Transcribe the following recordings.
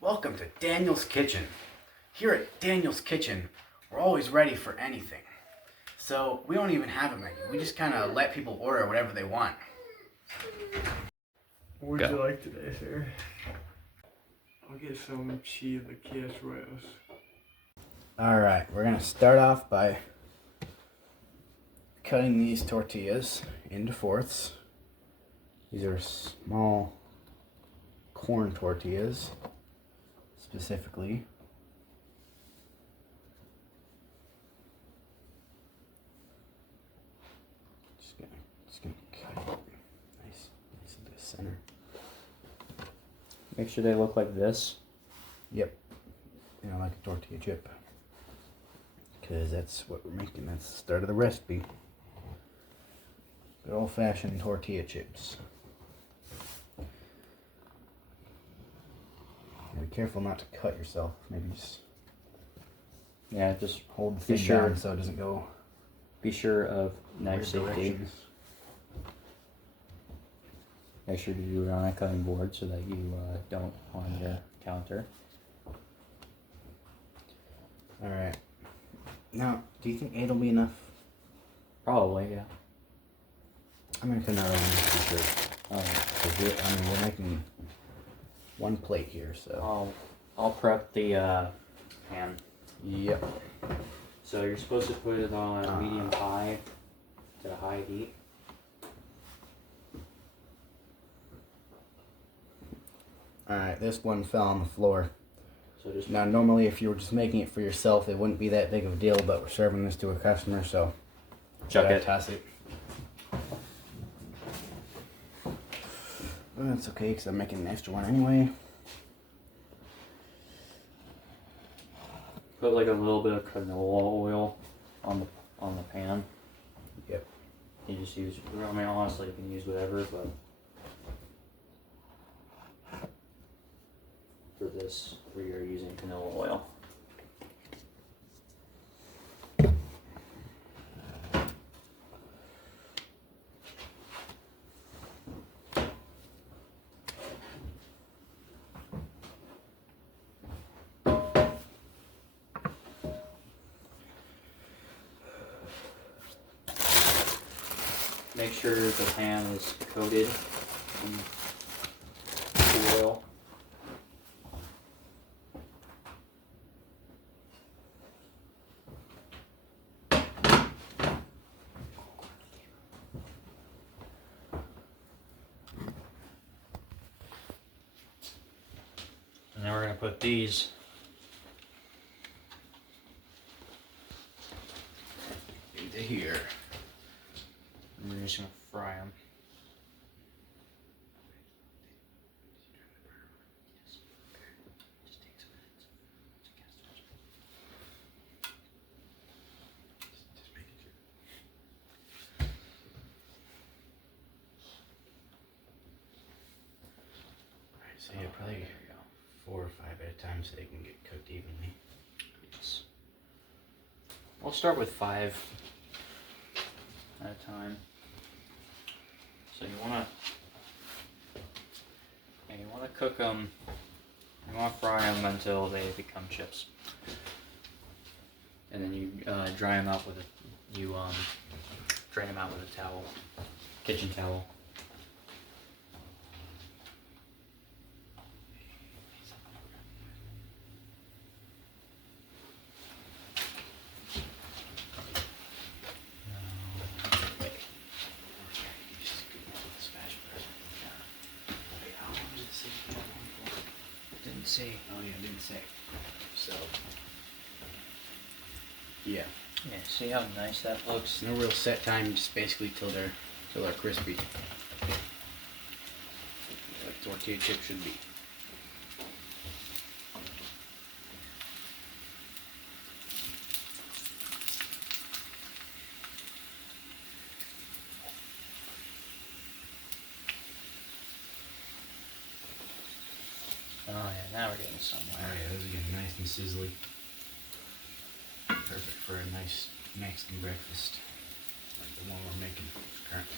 Welcome to Daniel's Kitchen. Here at Daniel's Kitchen, we're always ready for anything. So we don't even have a menu. We just kind of let people order whatever they want. What would you like today, sir? I'll get some chilaquiles. Alright, we're going to start off by cutting these tortillas into fourths. These are small corn tortillas, specifically. Just gonna cut it nice into the center. Make sure they look like this. Yep, like a tortilla chip, because that's what we're making. That's the start of the recipe. Good old-fashioned tortilla chips. Be careful not to cut yourself. Maybe just hold the thing down so it doesn't go. Be sure of knife safety. Make sure to do it on a cutting board so that you don't harm your counter. All right. Now, do you think 8 will be enough? Probably, yeah. I'm gonna cut another one just to be sure. We're making one plate here, so. I'll prep the pan. Yep. So you're supposed to put it on medium high to high heat. Alright, this one fell on the floor. So just now, normally if you were just making it for yourself, it wouldn't be that big of a deal, but we're serving this to a customer, so chuck it. Toss it. Well, that's okay, because I'm making an extra one anyway. Put like a little bit of canola oil on the pan. Yep. You just use, I mean, honestly, you can use whatever, but for this, you're using canola oil. Make sure the pan is coated in the oil. And then we're going to put these into here. and we're just going to fry them. So yeah, probably 4 or 5 at a time so they can get cooked evenly. Yes. We'll start with 5 at a time. So you want to cook them. You want to fry them until they become chips, and then you dry them out with drain them out with a towel, kitchen towel. Oh yeah, I didn't say. So yeah. Yeah, see how nice that looks? No real set time, just basically till they're crispy. Like tortilla chip should be. Oh yeah, now we're getting somewhere. Oh yeah, those are getting nice and sizzly. Perfect for a nice Mexican breakfast, like the one we're making currently.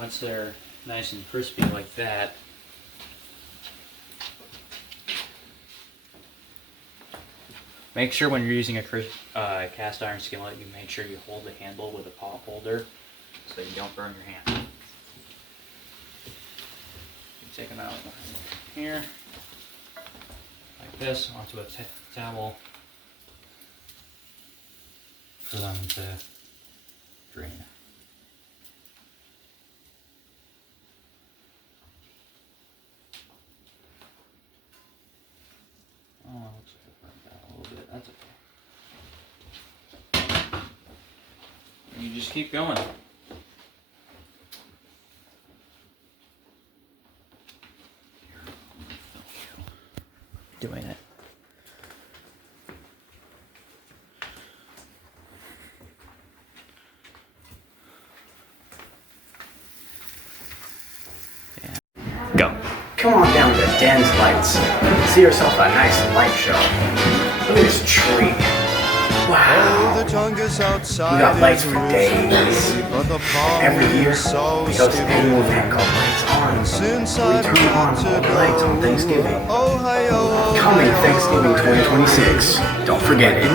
once they're nice and crispy like that, make sure when you're using a cast iron skillet, you make sure you hold the handle with a pot holder so you don't burn your hand. You take them out here, like this, onto a towel for them to drain. Oh, looks like it burned out a little bit. That's okay. And you just keep going. Doing it. Yeah. Go. Come on down to Dan's Lights. See yourself a nice light show. Look at this tree. Wow. We got lights for days. Every year, we host an annual event called Lights On. We turn on all the lights on Thanksgiving. Coming Thanksgiving 2026. Don't forget it.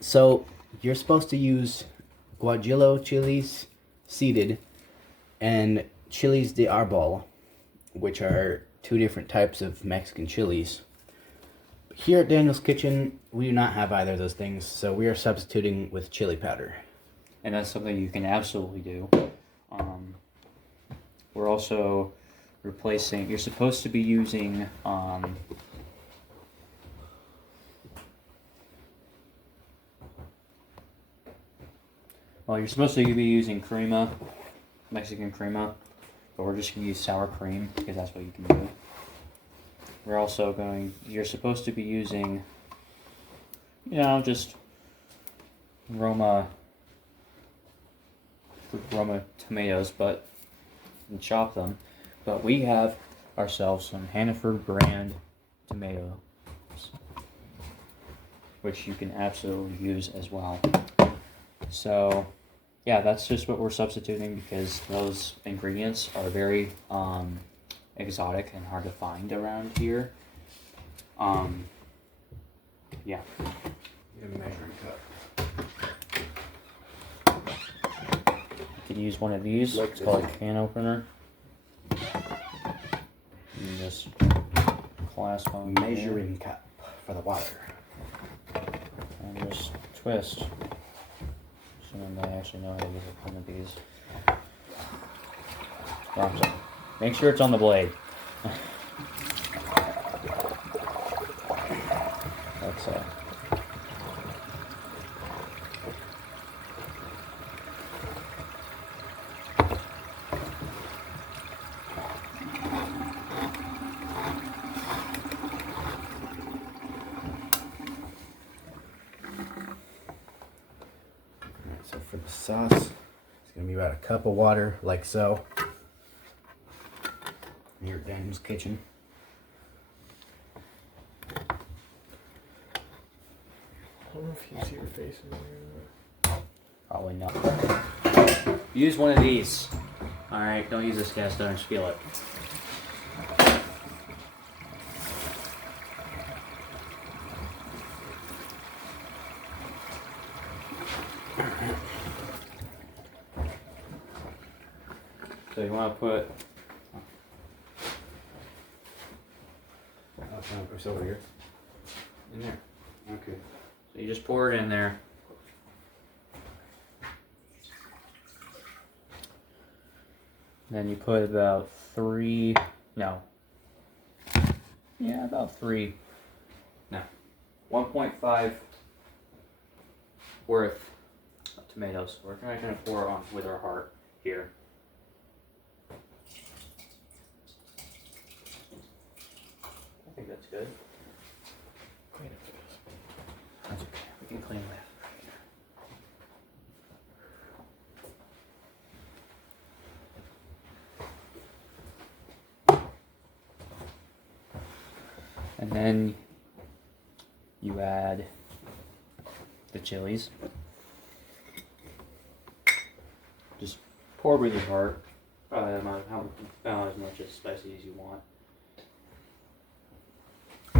So, you're supposed to use guajillo chilies, seeded, and chilies de arbol, which are two different types of Mexican chilies. Here at Daniel's Kitchen, we do not have either of those things, so we are substituting with chili powder. And that's something you can absolutely do. We're also replacing, you're supposed to be using you're supposed to be using crema, Mexican crema, but we're just going to use sour cream because that's what you can do. We're also you're supposed to be using, just Roma tomatoes, and chop them. But we have ourselves some Hannaford brand tomatoes, which you can absolutely use as well. So, yeah, that's just what we're substituting because those ingredients are very exotic and hard to find around here. Yeah. Get a measuring cup. You could use one of these. It's called a can opener. And just clasp on Measuring cup for the water. and just twist. Assuming they actually know how to use one of these. Make sure it's on the blade. That's it. So for the sauce, it's going to be about a cup of water, like so. Here at Daniel's Kitchen. I don't know if you can see your face in there. Probably not. Use one of these. Alright, don't use this cast iron skillet. So you want to put... It's over here. In there. Okay. So you just pour it in there. Then you put about about 1.5 worth of tomatoes. We're not going to pour on with our heart here. I think that's good. Clean it for this. That's okay. We can clean that. And then you add the chilies. Just pour with your heart. Probably about as much as spicy as you want. I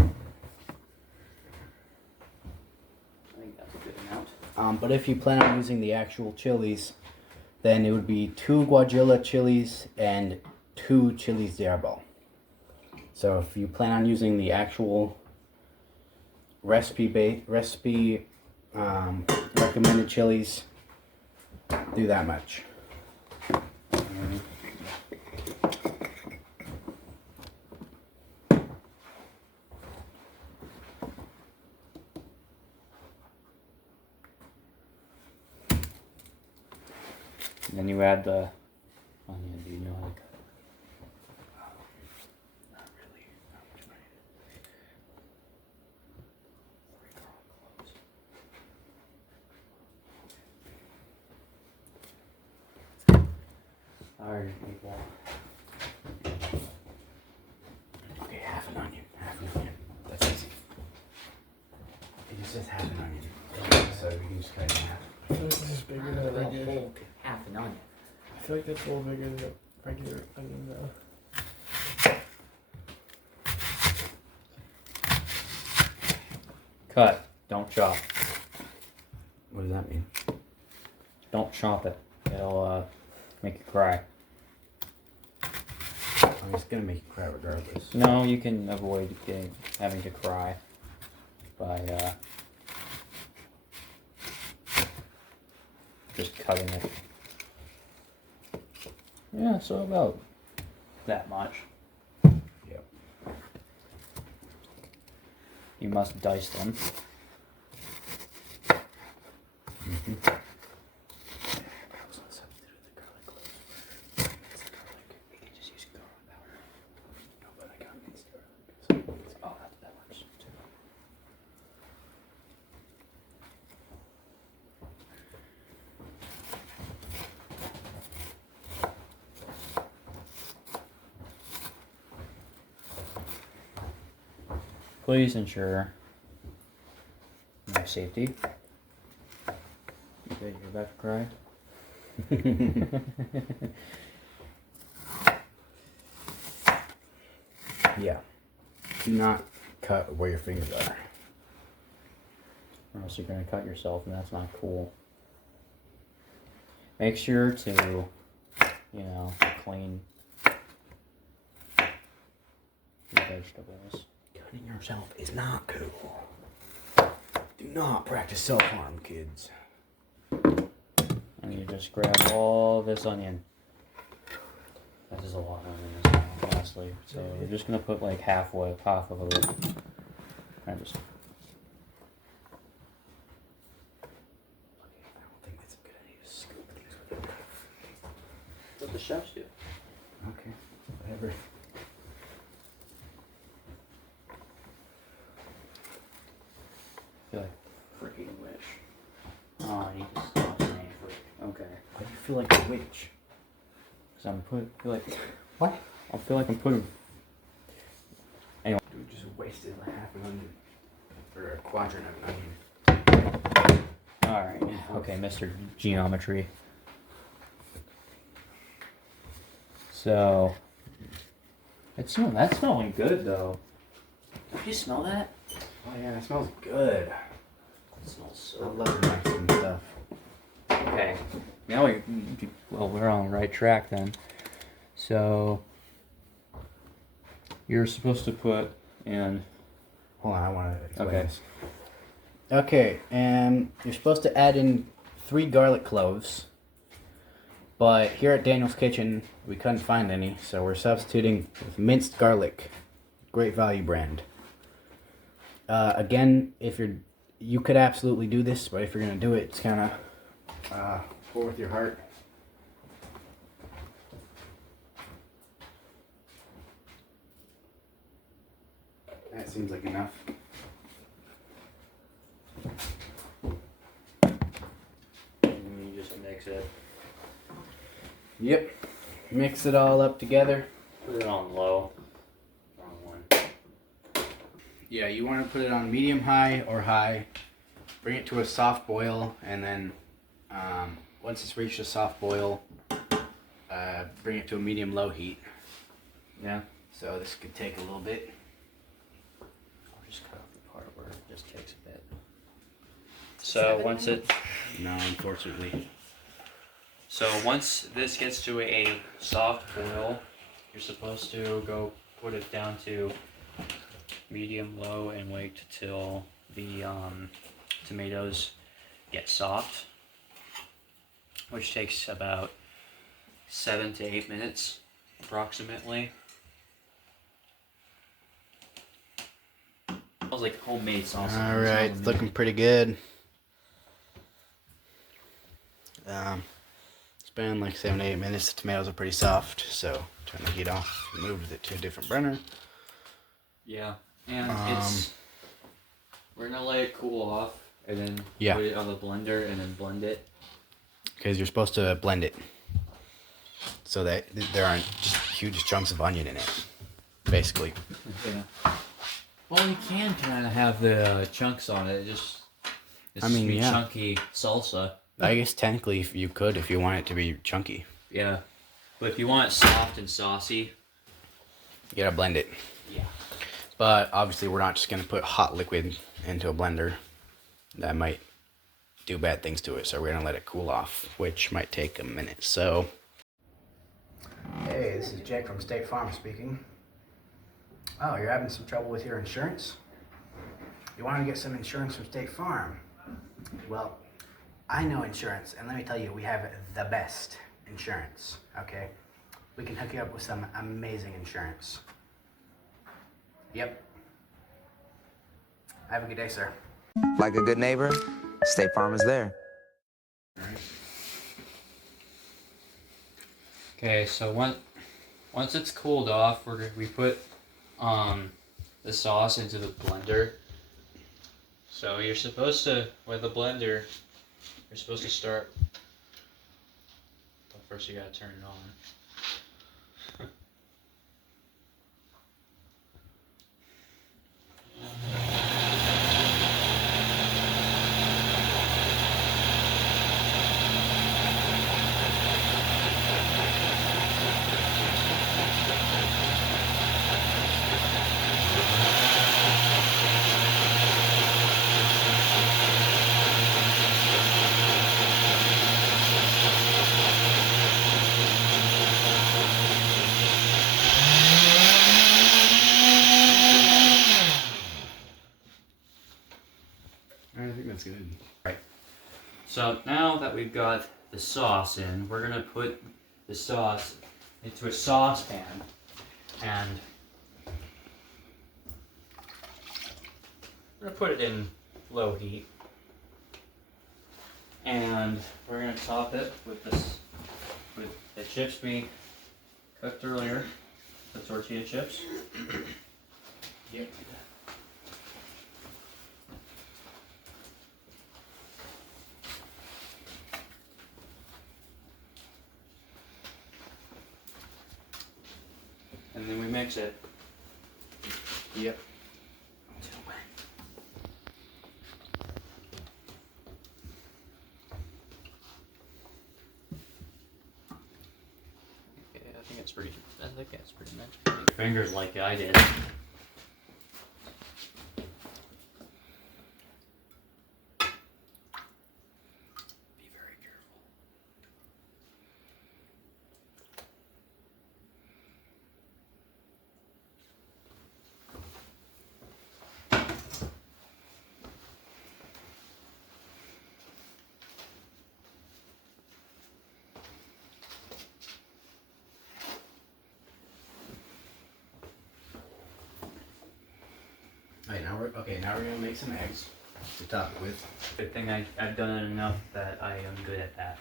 think that's a good amount. But if you plan on using the actual chilies, then it would be 2 Guajilla chilies and 2 chilies de árbol. So if you plan on using the actual recipe recommended chilies, do that much. And then you add the onion. Do you know how to cut it? Not really. Not much onion. 3 garlic cloves. Alright, meatball. Okay, half an onion. Half an onion. That's easy. It just says half an onion. So we can just cut it in half. I feel like this is bigger than a regular. Whole half an onion. I feel like that's a little bigger than a regular onion though. Cut. Don't chop. What does that mean? Don't chop it. It'll make you cry. I'm just gonna make you cry regardless. No, you can avoid having to cry by just cutting it. Yeah, so about that much. Yep. You must dice them. Oh, that works too. Please ensure my safety. Okay, you're about to cry. Yeah. Do not cut where your fingers are. Or else you're going to cut yourself, and that's not cool. Make sure to, clean your vegetables. Cutting yourself is not cool. Do not practice self-harm, kids. And you just grab all this onion. This is a lot of onion, honestly. So you're just going to put like half of it. And just... I don't think that's a good idea to scoop things with a knife. What the chefs do. Okay, whatever. I feel like freaking witch. Oh, I need to stop saying freak. Okay. Why do you feel like a witch? Because feel like... What? I feel like I'm putting... Dude just wasted like half an onion. Or a quadrant of an onion. Alright. Okay, Mr. Geometry. So... that's smelling good, though. Did you smell that? Oh yeah, that smells good. It smells I so love the Mexican stuff. Okay. Now we're on the right track then. So... you're supposed to put in... Hold on, I want to explain Okay. this. Okay, and you're supposed to add in 3 garlic cloves. But here at Daniel's Kitchen, we couldn't find any, so we're substituting with minced garlic. Great Value brand. Again, you could absolutely do this, but if you're going to do it, it's kind of pour with your heart. That seems like enough. And you just mix it. Yep. Mix it all up together. Put it on low. Wrong one. Yeah, you want to put it on medium high or high. bring it to a soft boil, and then once it's reached a soft boil, bring it to a medium-low heat. Yeah. So this could take a little bit. I'll just cut off the part where it just takes a bit. So once it... No, unfortunately. So once this gets to a soft boil, you're supposed to go put it down to medium-low and wait till the tomatoes get soft, which takes about 7 to 8 minutes approximately. Smells like homemade sausage. All right, it's looking pretty good. It's been like 7 to 8 minutes. The tomatoes are pretty soft, so turn the heat off. Move it to a different burner. Yeah, and we're gonna let it cool off, and then Yeah. put it on the blender, and then blend it. Because you're supposed to blend it so that there aren't just huge chunks of onion in it, basically. Yeah. Well, you can kind of have the chunks on it. It's be yeah. chunky salsa. I guess technically you could if you want it to be chunky. Yeah, but if you want it soft and saucy, You gotta blend it. yeah. But obviously we're not just gonna put hot liquid into a blender. That might do bad things to it, so we're gonna let it cool off, which might take a minute. So hey, this is Jake from State Farm speaking. Oh, you're having some trouble with your insurance? You want to get some insurance from State Farm? Well, I know insurance, and let me tell you, we have the best insurance, okay? We can hook you up with some amazing insurance. Yep. Have a good day, sir. Like a good neighbor, State Farm is there. Okay, so once it's cooled off, we put the sauce into the blender. So you're supposed to, with the blender, you're supposed to start. But first, you gotta turn it on. I think that's good. Right. So now that we've got the sauce in, we're gonna put the sauce into a saucepan, and we're gonna put it in low heat, and we're gonna top it with the chips we cooked earlier, the tortilla chips. Yep. And then we mix it. Yep. Yeah, I think that's pretty much. Fingers like I did. Be very careful. Alright, now we're gonna make some eggs to top it with. Good thing I've done it enough that I am good at that.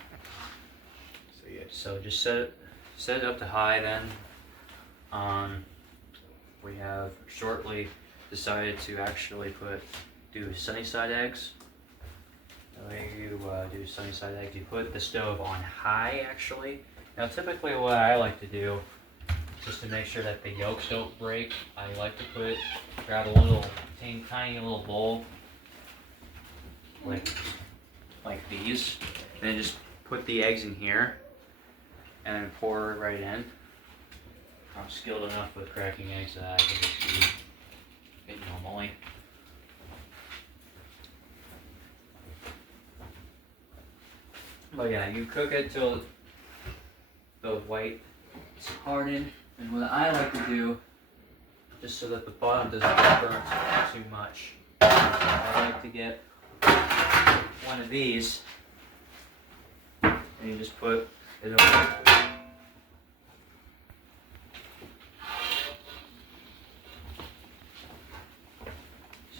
So yeah, So just set it up to high then. We have shortly decided to actually do sunny side eggs. The way you do sunny side eggs, you put the stove on high actually. Now typically what I like to do, just to make sure that the yolks don't break, I like to grab a little tiny little bowl like these, and then just put the eggs in here, and then pour it right in. I'm skilled enough with cracking eggs that I can just do it normally. But yeah, you cook it till the white is hardened, and what I like to do, just so that the bottom doesn't get burnt too much, I like to get one of these, and you just put it over.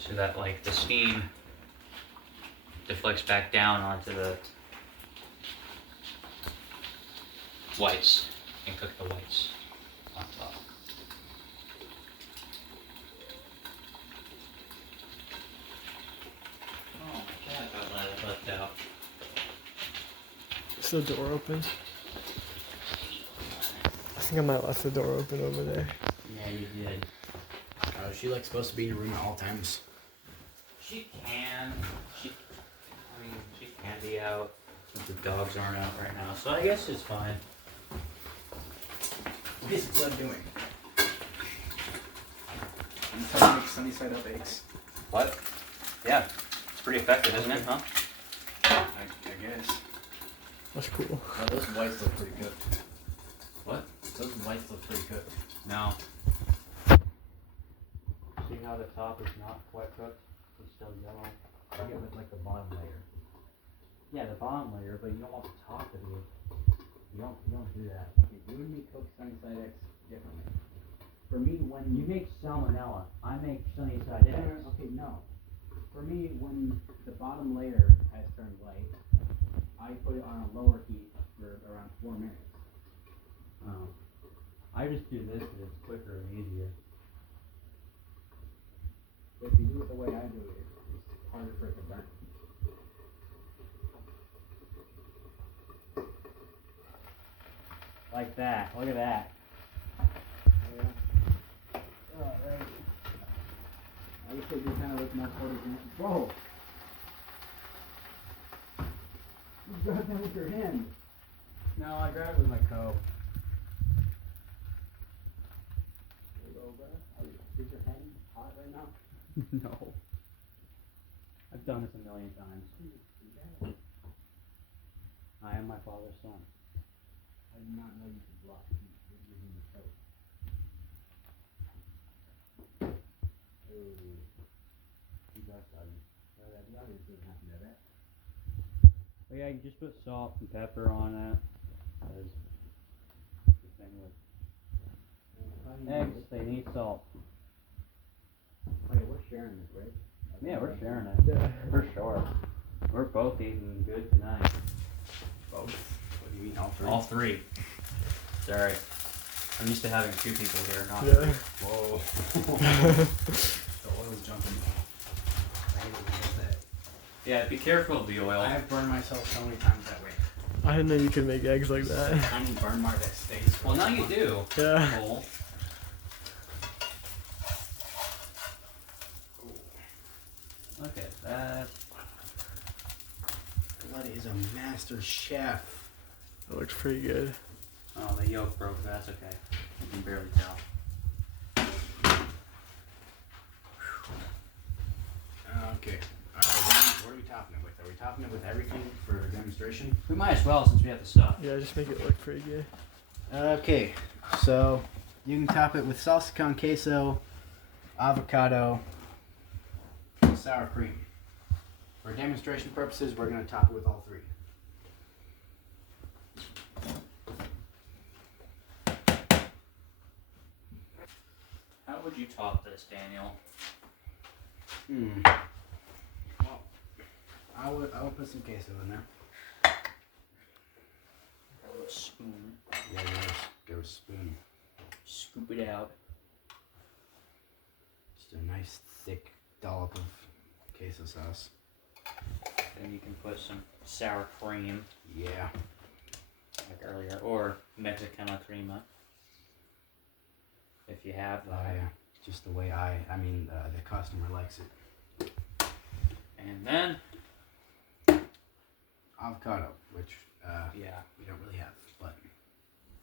So that like the steam deflects back down onto the whites and cook the whites on top. Oh my god, I let it left out. Is the door open? I think I might have left the door open over there. Yeah, you did. Is she like supposed to be in your room at all times? She can. She can be out since the dogs aren't out right now, so I guess it's fine. What is blood doing? I'm trying to make sunny side up eggs. What? Yeah, it's pretty effective, isn't it? Huh? I guess. That's cool. Oh, those whites look pretty good. What? Those whites look pretty good. No. See how the top is not quite cooked? It's still yellow. I get with like the bottom layer. Yeah, the bottom layer, but you don't want the top to be. You don't do that. Okay, you and me cook sunny side eggs differently. For me, when You make salmonella. I make sunny side eggs. Okay, no. For me, when the bottom layer has turned white, I put it on a lower heat for around 4 minutes. Oh. I just do this because it's quicker and easier. If you do it the way I do it, it's harder for it to burn. Like that. Look at that. Yeah. Alright. I wish they did kind of look more photogenic. Whoa! You grabbed that with your hand. No, I grabbed it with my coat. There you go, bro. Is your hand hot right now? No. I've done this a million times. I am my father's son. I did not know you could block heat with using the coat. Oh. You got started. So that the audience doesn't have to know that. But yeah, you just put salt and pepper on it. Because the thing with eggs, they need salt. Oh yeah, we're sharing this, right? Yeah, we're sharing it. Yeah. For sure. We're both eating good tonight. Both. What do you mean, all three? All three. It's alright. I'm used to having 2 people here, not Yeah. Whoa. The oil's jumping. I hate when it does that. Yeah, be careful of the oil. I have burned myself so many times that way. I didn't know you could make eggs like that. Tiny burn mark that stays. for Well, a now long you time. do. Yeah. Cole. Look at that. Blood is a master chef. That looks pretty good. Oh, the yolk broke, but that's okay. You can barely tell. Okay. What are we topping it with? Are we topping it with everything for demonstration? We might as well since we have the stuff. Yeah, just make it look pretty good. Okay, so you can top it with salsa con queso, avocado, and sour cream. For demonstration purposes, we're going to top it with all 3. How would you top this, Daniel? Well, I would put some queso in there. A spoon. Yeah, go spoon. Scoop it out. Just a nice thick dollop of queso sauce. Then you can put some sour cream, Yeah. like earlier, or Mexicana crema, if you have that. Yeah. Just the way the customer likes it. And then avocado, which Yeah. we don't really have. But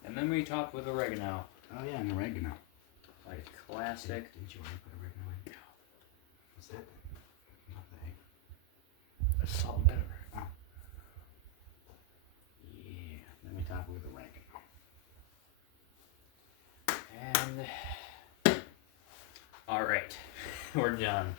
And then we top with oregano. oh yeah, and oregano. Like classic. Didn't you already put oregano in? No. What's that then? Not the egg. That's salt and pepper. Oh. Yeah. Then we top it with oregano. And all right, we're done.